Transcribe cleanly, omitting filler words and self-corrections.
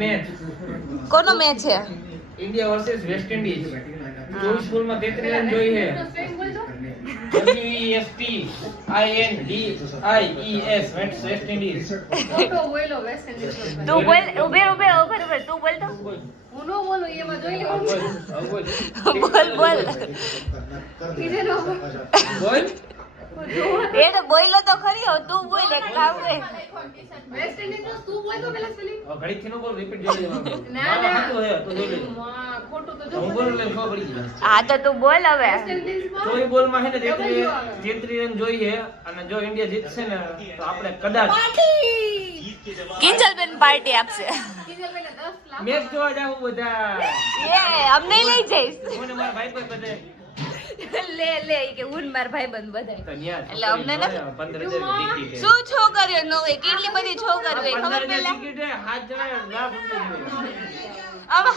Match કોનો match છે? India versus West Indies 24 गोल में 33 रन જોઈ है WESTINDIES वेस्ट इंडीज ફોટો બોલો વેસ્ટ ઇન્ડિઝ તું બોલ. ઉભે તું બોલ તો. હું નો બોલું એમાં જોઈ લેવું બોલ કીધેલો बोल એ તો બોલ્યો તો ખરી. હવે તું બોલ એક કામ કર. વેસ્ટ ઇન્ડિઝ નો તું બોલ તો પેલા સ્પેલિંગ घड़ी थी नो बोल रिपीट જોઈ લેવાનું ના, ના. સાચું હે તો જોઈ લે માં ખોટું તો જો હું બોલ લે ખબર પડી ગઈ હા તો તું બોલ હવે. વેસ્ટ ઇન્ડિઝ માં 24 બોલ માં હે ને 33 રન જોઈ હે અને જો ઇન્ડિયા જીતશે ને તો આપણે કદાચ કિંજલબેન પાર્ટી આપશે. કીધેલ પેલા 10 લાખ મેચ જોવા જાવું બધા એ અમને લઈ જઈશ. મને મારા ભાઈ પર બધે લે ઈ કે હું ને મારા ભાઈબંધ બધાય. તો ન્યા એટલે અમને ને 15000 ટિકિટ હે શું છોકરીઓ ન હોય? કેટલી બધી છોકરીઓ હોય ખબર 15000 પેલા? ટિકિટ હે 7 જણા લાખ રૂપિયા આમાં